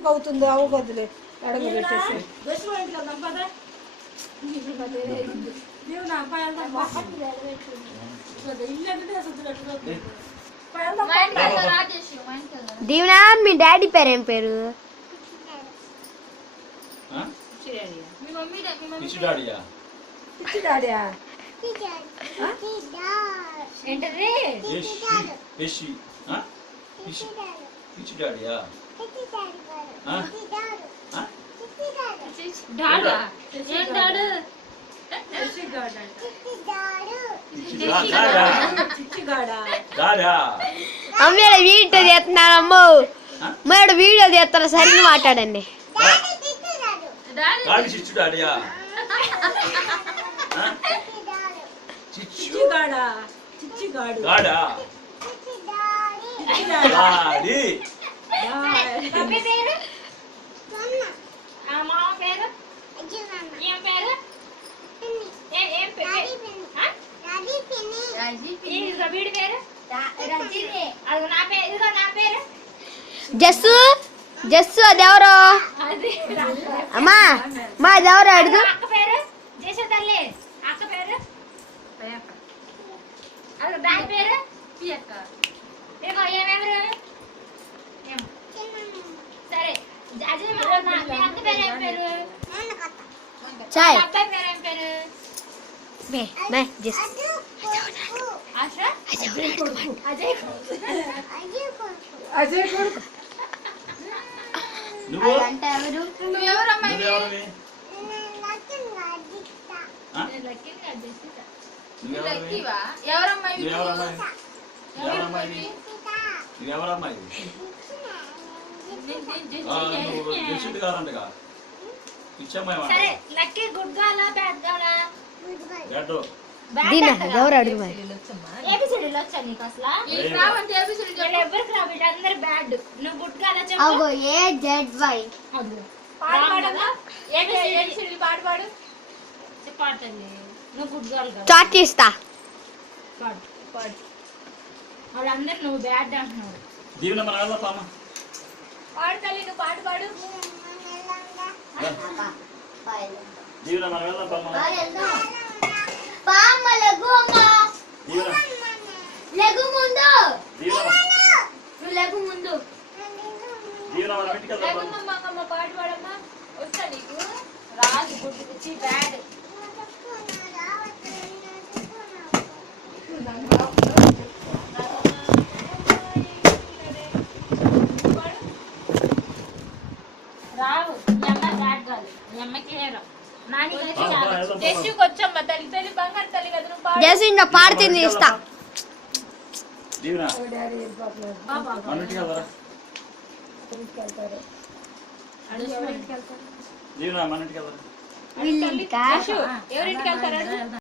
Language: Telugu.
ఎందుకు అవుతుందో అవ్వకొద్దులే అడగ పెట్టేసి దీవెనా మీ డాడీ పేరు ఏం పేరు? అమ్మ వీడియో చేస్తున్నాను అమ్మో మేడం వీడియో చేస్తాను సరిగ్గా మాట్లాడండి. జస్సు జస్సు అదెవరో అమ్మా మా అదెవరో అడుగు. చాయ్ అజయ్ కొడుకు ఎవరు అడుగు మరి చాట్ చేస్తా వాళ్ళందరూ నువ్వు బ్యాడ్ అంటున్నావు. పాడు తల్లి నువ్వు పాటు పాడు. పాటు పాడమ్మా వచ్చా నీకు రాదు గుడ్డు బ్యాడ్. రావు మీ అమ్మ బ్యాడ్ కాదు మీ అమ్మకి లేరు వచ్చమ్మా తల్లి తల్లి బంగారు తల్లి కదా నువ్వు జేసు ఇంకా పాడుతుంది ఇస్తా. ఎవరింటికి వెళ్తారు?